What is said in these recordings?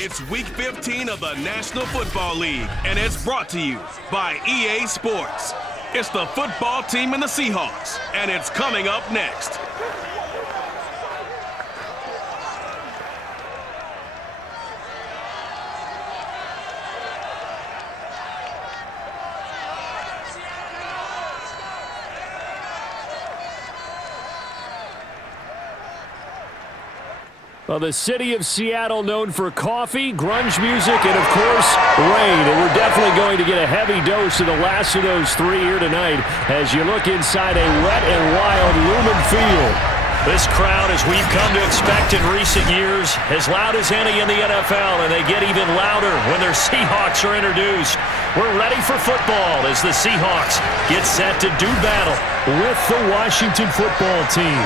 It's Week 15 of the National Football League, and it's brought to you by EA Sports. It's the football team and the Seahawks, and it's coming up next. Well, the city of Seattle known for coffee, grunge music, and, of course, rain. And we're definitely going to get a heavy dose of the last of those three here tonight as you look inside a wet and wild Lumen Field. This crowd, as we've come to expect in recent years, as loud as any in the NFL, and they get even louder when their Seahawks are introduced. We're ready for football as the Seahawks get set to do battle with the Washington football team.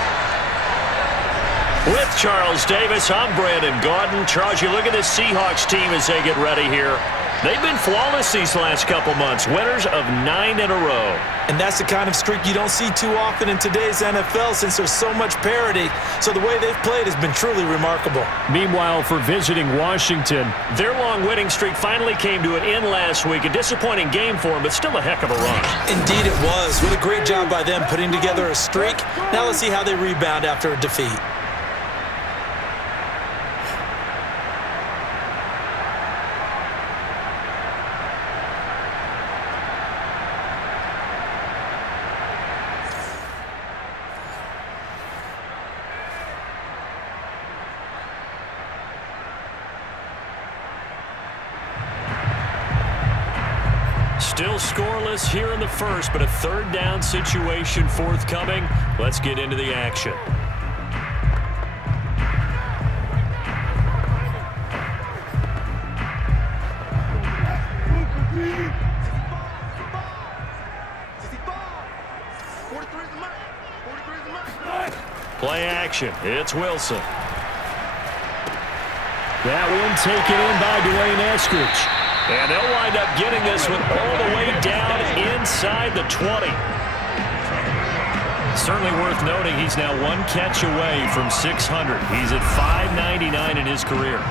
With Charles Davis, I'm Brandon Gaudin. Charles, you look at this Seahawks team as they get ready here. They've been flawless these last couple months, winners of 9 in a row. And that's the kind of streak you don't see too often in today's NFL since there's so much parity. So the way they've played has been truly remarkable. Meanwhile, for visiting Washington, their long winning streak finally came to an end last week. A disappointing game for them, but still a heck of a run. Indeed it was. What a great job by them putting together a streak. Now let's see how they rebound after a defeat. Still scoreless here in the first, but a third down situation forthcoming. Let's get into the action. Play action. It's Wilson. That one taken in by Dwayne Eskridge. And they'll wind up getting this one all the way down inside the 20. Certainly worth noting he's now one catch away from 600. He's at 599 in his career.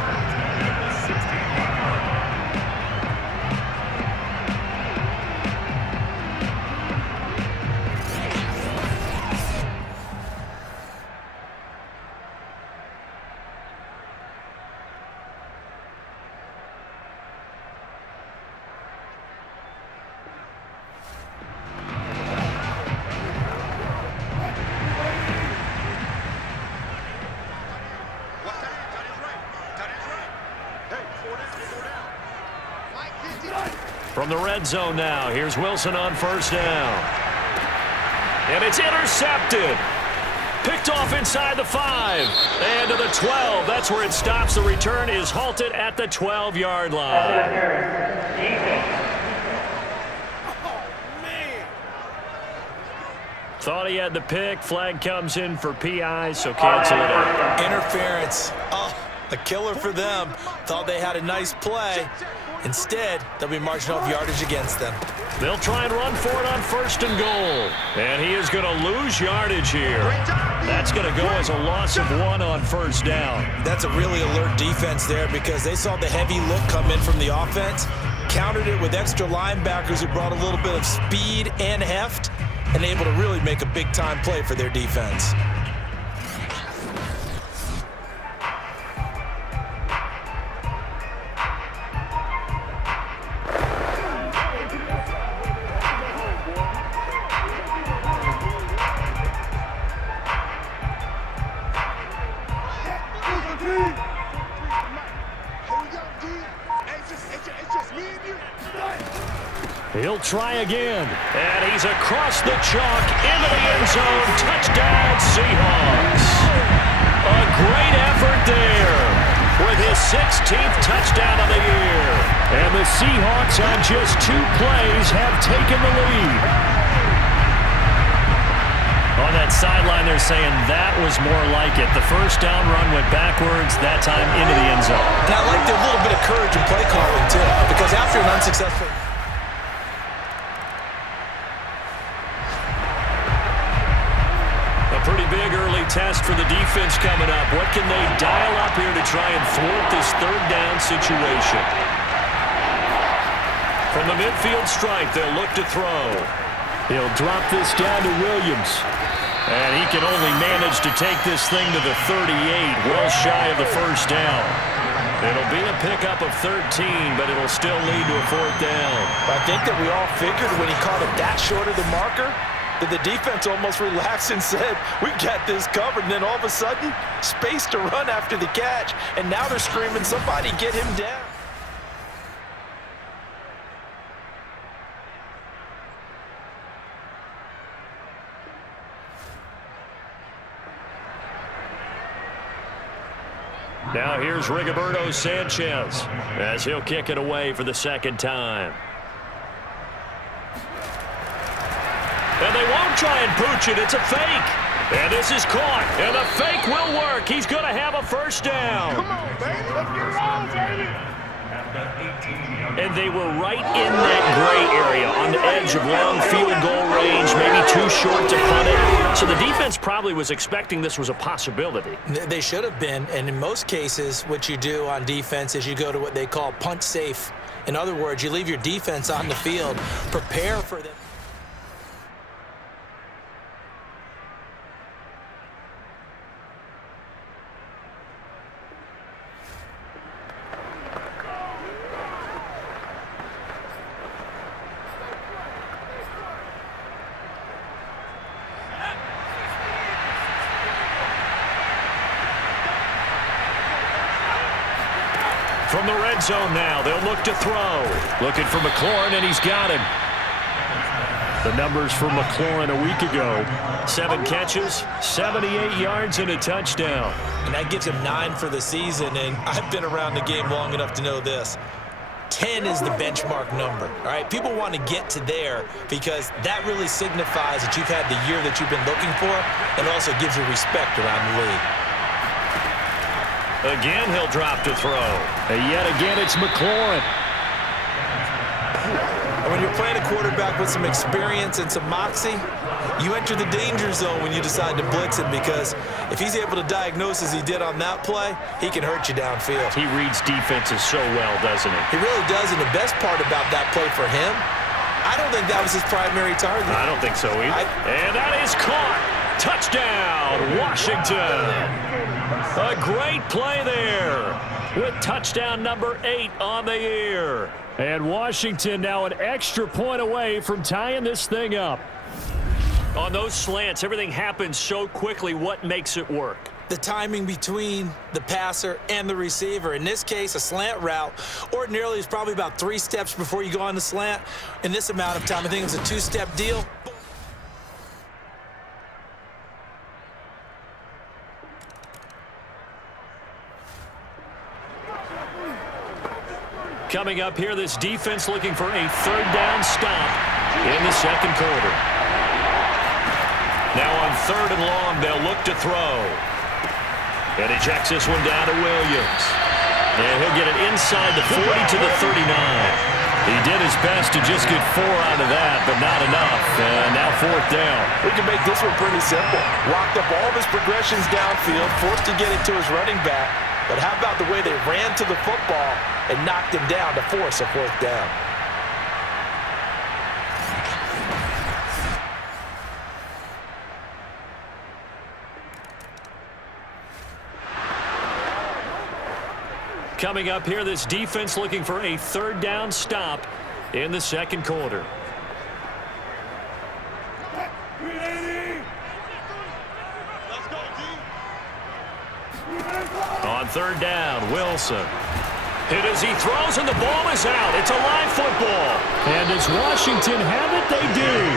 From the red zone now, here's Wilson on first down. And it's intercepted. Picked off inside the 5. And to the 12. That's where it stops. The return is halted at the 12-yard line. Thought he had the pick. Flag comes in for PI, so cancel it out. Interference. Oh, a killer for them. Thought they had a nice play. Instead, they'll be marching off yardage against them. They'll try and run for it on first and goal. And he is going to lose yardage here. That's going to go as a loss of 1 on first down. That's a really alert defense there because they saw the heavy look come in from the offense, countered it with extra linebackers who brought a little bit of speed and heft, and able to really make a big-time play for their defense. He'll try again. And he's across the chalk into the end zone. Touchdown, Seahawks. A great effort there with his 16th touchdown of the year. And the Seahawks on just 2 plays have taken the lead. On that sideline, they're saying that was more like it. The first down run went backwards, that time into the end zone. And I like their little bit of courage in play calling, too, because after an unsuccessful... pretty big early test for the defense coming up. What can they dial up here to try and thwart this third down situation? From the midfield stripe, they'll look to throw. He'll drop this down to Williams. And he can only manage to take this thing to the 38, well shy of the first down. It'll be a pickup of 13, but it'll still lead to a fourth down. I think that we all figured when he caught it that short of the marker that the defense almost relaxed and said, we got this covered. And then all of a sudden, space to run after the catch. And now they're screaming, somebody get him down. Now here's Rigoberto Sanchez as he'll kick it away for the second time. And they won't try and pooch it. It's a fake. And this is caught. And the fake will work. He's going to have a first down. Come on, baby. Let's get it on, baby. And they were right in that gray area on the edge of long field goal range, maybe too short to punt it. So the defense probably was expecting this was a possibility. They should have been, and in most cases, what you do on defense is you go to what they call punt safe. In other words, you leave your defense on the field, prepare for them. From the red zone now, they'll look to throw. Looking for McLaurin, and he's got him. The numbers for McLaurin a week ago. 7 catches, 78 yards, and a touchdown. And that gives him 9 for the season, and I've been around the game long enough to know this. 10 is the benchmark number, all right? People want to get to there because that really signifies that you've had the year that you've been looking for, and also gives you respect around the league. Again, he'll drop to throw. And yet again, it's McLaurin. And when you're playing a quarterback with some experience and some moxie, you enter the danger zone when you decide to blitz him, because if he's able to diagnose as he did on that play, he can hurt you downfield. He reads defenses so well, doesn't he? He really does, and the best part about that play for him, I don't think that was his primary target. I don't think so either. And that is caught. Touchdown, Washington. A great play there with touchdown number 8 on the year. And Washington now an extra point away from tying this thing up. On those slants, everything happens so quickly. What makes it work? The timing between the passer and the receiver. In this case, a slant route ordinarily is probably about 3 steps before you go on the slant. In this amount of time, I think it was a 2-step deal. Coming up here, this defense looking for a third down stop in the second quarter. Now on 3rd and long, they'll look to throw. And he checks this one down to Williams. And he'll get it inside the 40 to the 39. He did his best to just get 4 out of that, but not enough. And now 4th down. We can make this one pretty simple. Locked up all of his progressions downfield, forced to get it to his running back. But how about the way they ran to the football and knocked him down to force a 4th down? Coming up here, this defense looking for a third down stop in the second quarter. On 3rd down, Wilson. Hit as he throws, and the ball is out. It's a live football. And does Washington have it? They do.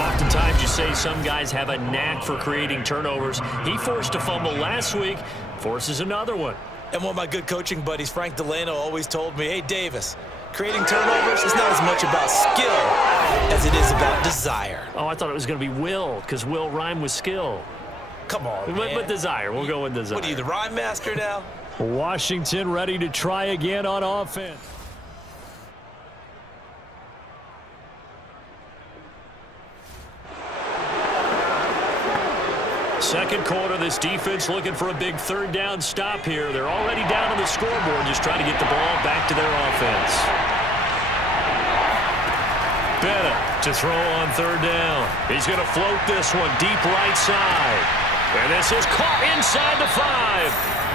Oftentimes you say some guys have a knack for creating turnovers. He forced a fumble last week, forces another one. And one of my good coaching buddies, Frank Delano, always told me, hey, Davis, creating turnovers is not as much about skill as it is about desire. Oh, I thought it was going to be will, because will rhyme with skill. Come on, man. But desire. We'll go with desire. What are you, the rhyme master now? Washington ready to try again on offense. second quarter, this defense looking for a big third down stop here. They're already down on the scoreboard, just trying to get the ball back to their offense. Bennett to throw on third down. He's going to float this one deep right side. And this is caught inside the 5.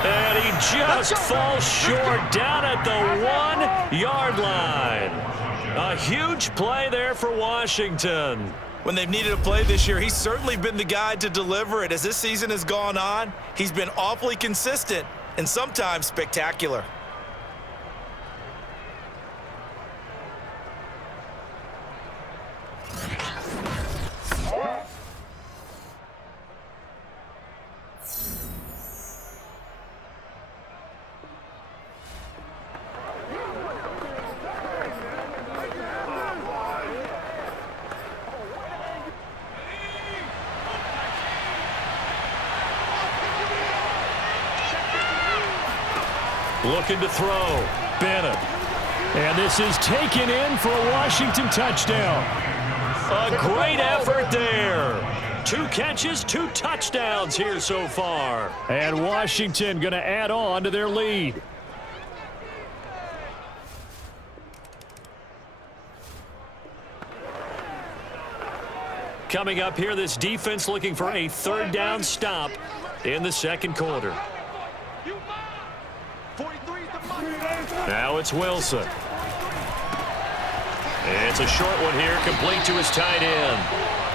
And he just falls short down at the 1-yard line. A huge play there for Washington. When they've needed a play this year, he's certainly been the guy to deliver it. As this season has gone on, he's been awfully consistent and sometimes spectacular. Looking to throw. Bennett. And this is taken in for a Washington touchdown. A great effort there. 2 catches, 2 touchdowns here so far. And Washington going to add on to their lead. Coming up here, this defense looking for a third down stop in the second quarter. Now it's Wilson. It's a short one here, complete to his tight end.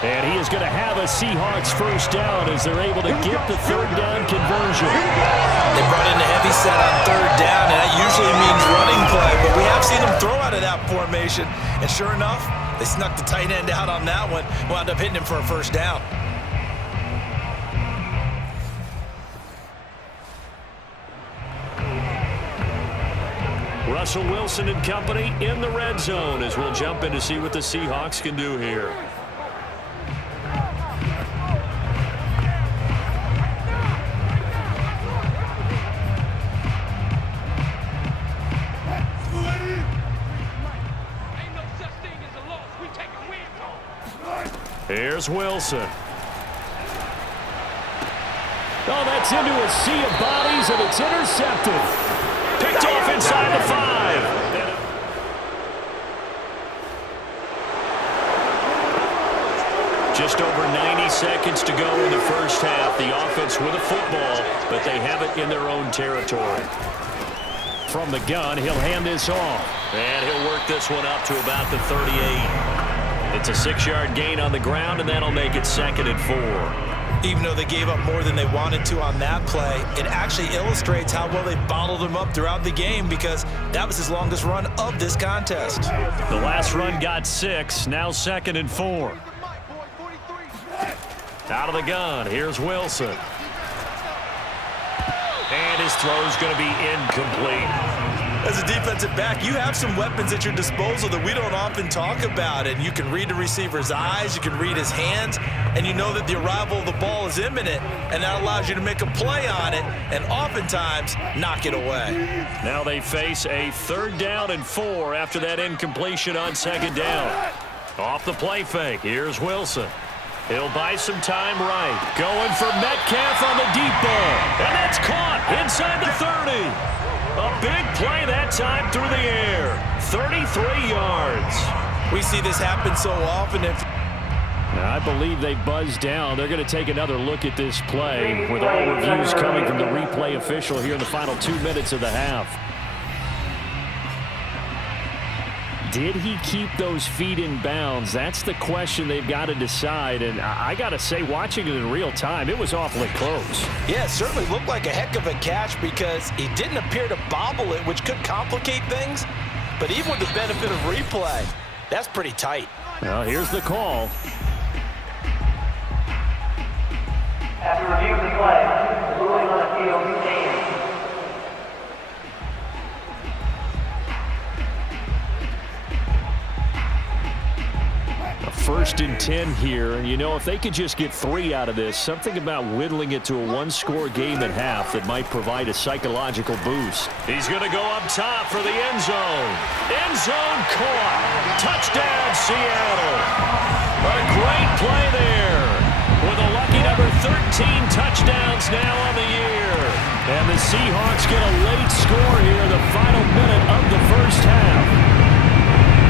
And he is going to have a Seahawks first down as they're able to get the third down conversion. They brought in a heavy set on third down, and that usually means running play. But we have seen them throw out of that formation. And sure enough, they snuck the tight end out on that one. Wound up hitting him for a first down. Russell Wilson and company in the red zone as we'll jump in to see what the Seahawks can do here. Here's Wilson. Oh, that's into a sea of bodies, and it's intercepted. Picked off inside the 5. Just over 90 seconds to go in the first half. The offense with a football, but they have it in their own territory. From the gun, he'll hand this off. And he'll work this one up to about the 38. It's a 6-yard gain on the ground, and that'll make it 2nd and 4. Even though they gave up more than they wanted to on that play, it actually illustrates how well they bottled him up throughout the game because that was his longest run of this contest. The last run got 6, now 2nd and 4. Out of the gun, here's Wilson. And his throw's going to be incomplete. As a defensive back, you have some weapons at your disposal that we don't often talk about. And you can read the receiver's eyes, you can read his hands, and you know that the arrival of the ball is imminent, and that allows you to make a play on it and oftentimes knock it away. Now they face a 3rd down and 4 after that incompletion on 2nd down. Off the play fake, here's Wilson. He'll buy some time right. Going for Metcalf on the deep ball. And that's caught inside the 30. A big play that time through the air. 33 yards. We see this happen so often. Now, I believe they buzzed down. They're going to take another look at this play with all reviews coming from the replay official here in the final 2 minutes of the half. Did he keep those feet in bounds? That's the question they've got to decide. And I got to say, watching it in real time, it was awfully close. Yeah, it certainly looked like a heck of a catch because he didn't appear to bobble it, which could complicate things. But even with the benefit of replay, that's pretty tight. Well, here's the call. After reviewing the play, ruling on the field stands. First and 10 here, and you know, if they could just get 3 out of this, something about whittling it to a 1-score game at half that might provide a psychological boost. He's going to go up top for the end zone. End zone caught. Touchdown, Seattle. A great play there with a lucky number 13. touchdowns now on the year. And the Seahawks get a late score here in the final minute of the first half.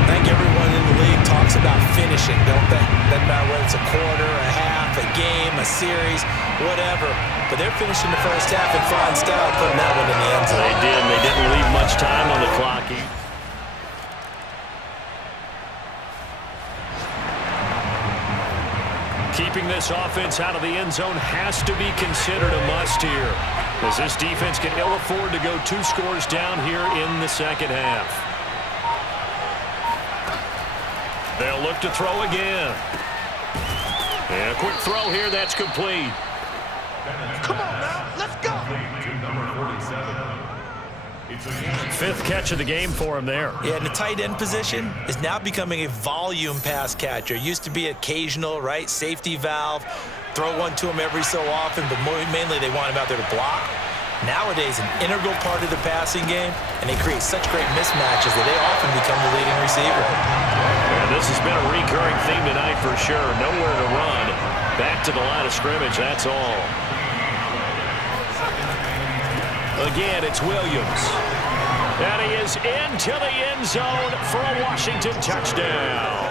I think everyone in the league talks about finishing, don't they? Doesn't matter whether it's a quarter, a half, a game, a series, whatever. But they're finishing the first half in fine style, putting that one in the end zone. They did. They didn't leave much time on the clock. Keeping this offense out of the end zone has to be considered a must here, as this defense can ill afford to go 2 scores down here in the second half. They'll look to throw again. And a quick throw here, that's complete. Come on now, let's go. 5th catch of the game for him there. Yeah, and the tight end position is now becoming a volume pass catcher. Used to be occasional, right? Safety valve, throw one to him every so often, but mainly they want him out there to block. Nowadays, an integral part of the passing game, and they create such great mismatches that they often become the leading receiver. And this has been a recurring theme tonight for sure. Nowhere to run. Back to the line of scrimmage, that's all. Again, it's Williams. And he is into the end zone for a Washington touchdown.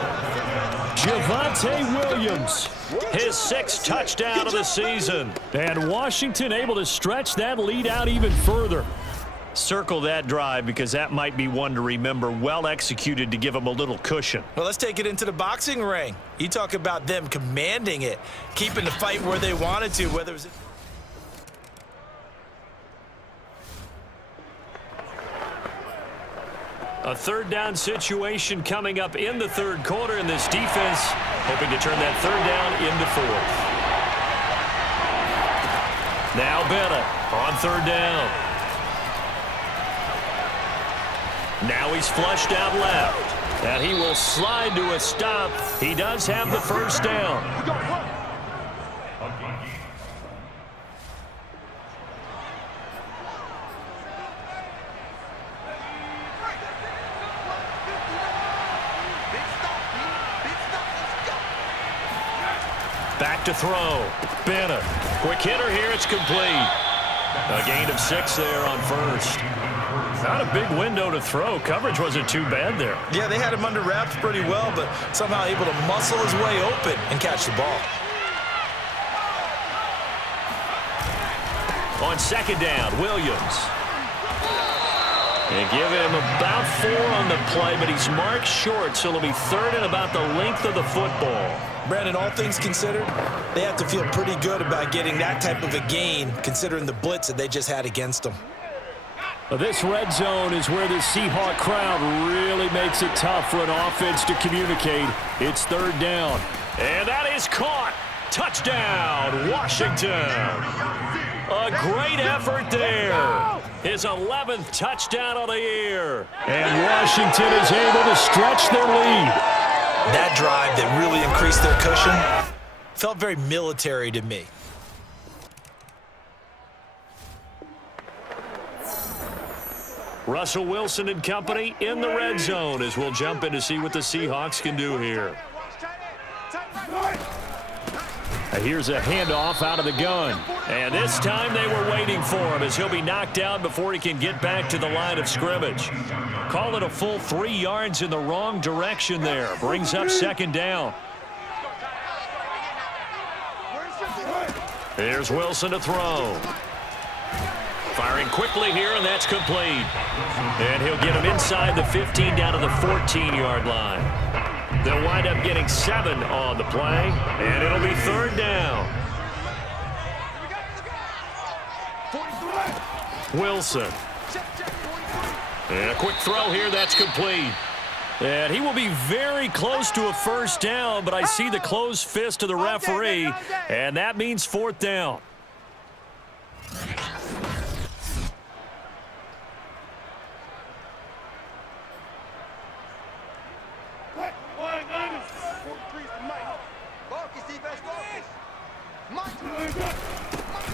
Javonte Williams. His 6th touchdown of the season. And Washington able to stretch that lead out even further. Circle that drive because that might be one to remember. Well executed to give him a little cushion. Well, let's take it into the boxing ring. You talk about them commanding it, keeping the fight where they wanted to, whether it was... A 3rd down situation coming up in the 3rd quarter, and this defense hoping to turn that 3rd down into 4th. Now Bennett on 3rd down. Now he's flushed out left, and he will slide to a stop. He does have the 1st down. Back to throw. Bennett. Quick hitter here. It's complete. A gain of 6 there on 1st. Not a big window to throw. Coverage wasn't too bad there. Yeah, they had him under wraps pretty well, but somehow able to muscle his way open and catch the ball. On 2nd down, Williams. They give him about 4 on the play, but he's marked short, so it'll be 3rd and about the length of the football. Brandon, all things considered, they have to feel pretty good about getting that type of a gain, considering the blitz that they just had against them. This red zone is where the Seahawk crowd really makes it tough for an offense to communicate. It's 3rd down. And that is caught. Touchdown, Washington. A great effort there. His 11th touchdown of the year. And Washington is able to stretch their lead. That drive that really increased their cushion felt very military to me. Russell Wilson and company in the red zone as we'll jump in to see what the Seahawks can do here. Here's a handoff out of the gun. And this time they were waiting for him as he'll be knocked down before he can get back to the line of scrimmage. Call it a full 3 yards in the wrong direction there. Brings up 2nd down. Here's Wilson to throw. Firing quickly here, and that's complete. And he'll get him inside the 15 down to the 14-yard line. They'll wind up getting 7 on the play, and it'll be 3rd down. Wilson. And a quick throw here, that's complete. And he will be very close to a 1st down, but I see the closed fist of the referee, and that means 4th down.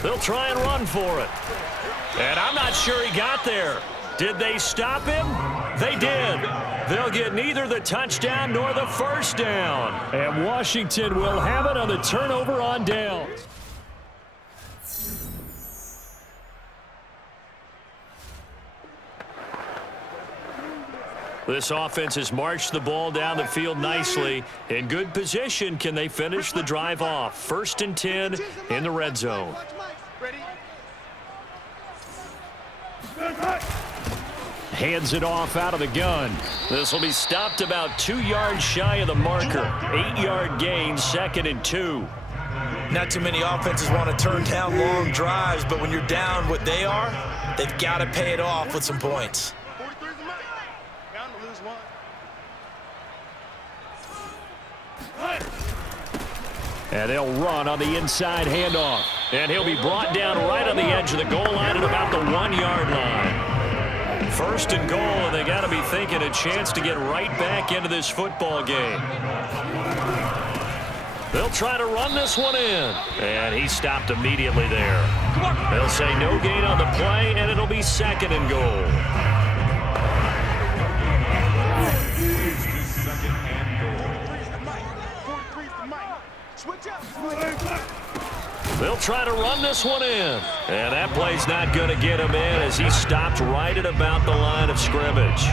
They'll try and run for it. And I'm not sure he got there. Did they stop him? They did. They'll get neither the touchdown nor the 1st down. And Washington will have it on the turnover on downs. This offense has marched the ball down the field nicely. In good position, can they finish the drive off? 1st and 10 in the red zone. Hands it off out of the gun. This will be stopped about 2 yards shy of the marker. 8-yard gain, 2nd and 2. Not too many offenses want to turn down long drives, but when you're down what they are, they've got to pay it off with some points. And they'll run on the inside handoff. And he'll be brought down right on the edge of the goal line at about the 1-yard line. 1st and goal, and they got to be thinking a chance to get right back into this football game. They'll try to run this one in. And he stopped immediately there. They'll say no gain on the play, and it'll be 2nd and goal. They'll try to run this one in. And that play's not going to get him in as he stopped right at about the line of scrimmage.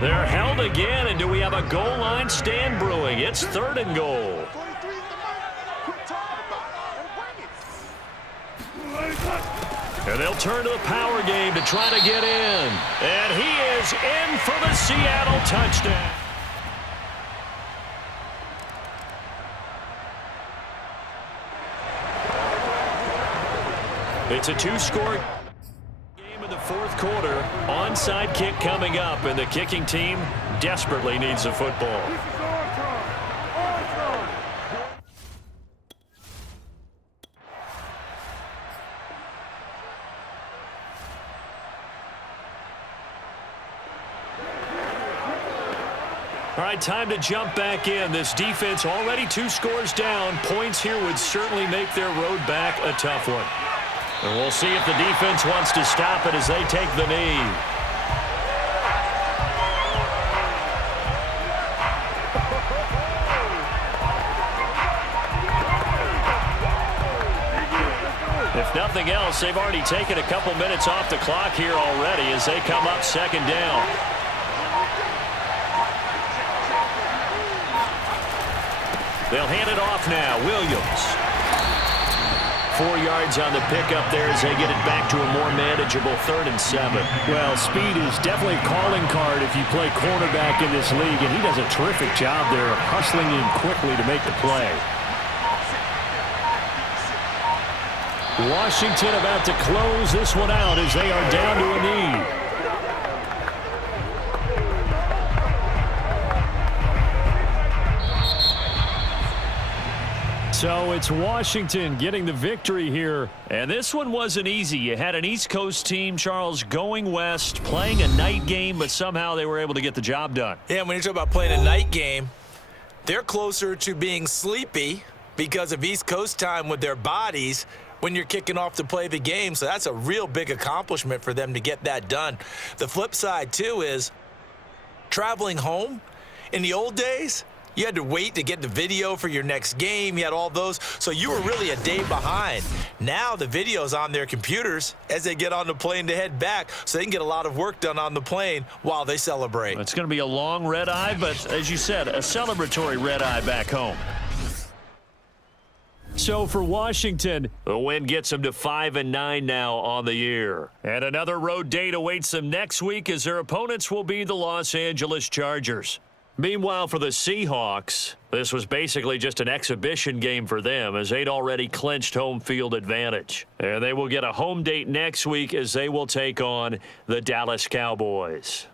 They're held again, and do we have a goal line stand brewing? It's 3rd and goal. And they'll turn to the power game to try to get in. And he is in for the Seattle touchdown. It's a 2-score game in the 4th quarter. Onside kick coming up, and the kicking team desperately needs the football. All right, time to jump back in. This defense already 2 scores down. Points here would certainly make their road back a tough one. And we'll see if the defense wants to stop it as they take the knee. If nothing else, they've already taken a couple minutes off the clock here already as they come up 2nd down. They'll hand it off now. Williams. 4 yards on the pickup there as they get it back to a more manageable 3rd and 7. Well, speed is definitely a calling card if you play cornerback in this league, and he does a terrific job there hustling in quickly to make the play. Washington about to close this one out as they are down to a knee. So it's Washington getting the victory here. And this one wasn't easy. You had an East Coast team, Charles, going west, playing a night game, but somehow they were able to get the job done. Yeah, when you talk about playing a night game, they're closer to being sleepy because of East Coast time with their bodies when you're kicking off to play the game. So that's a real big accomplishment for them to get that done. The flip side, too, is traveling home in the old days, you had to wait to get the video for your next game. You had all those. So you were really a day behind. Now the video's on their computers as they get on the plane to head back so they can get a lot of work done on the plane while they celebrate. It's going to be a long red eye, but as you said, a celebratory red eye back home. So for Washington, the win gets them to 5-9 now on the year. And another road date awaits them next week as their opponents will be the Los Angeles Chargers. Meanwhile, for the Seahawks, this was basically just an exhibition game for them as they'd already clinched home field advantage. And they will get a home date next week as they will take on the Dallas Cowboys.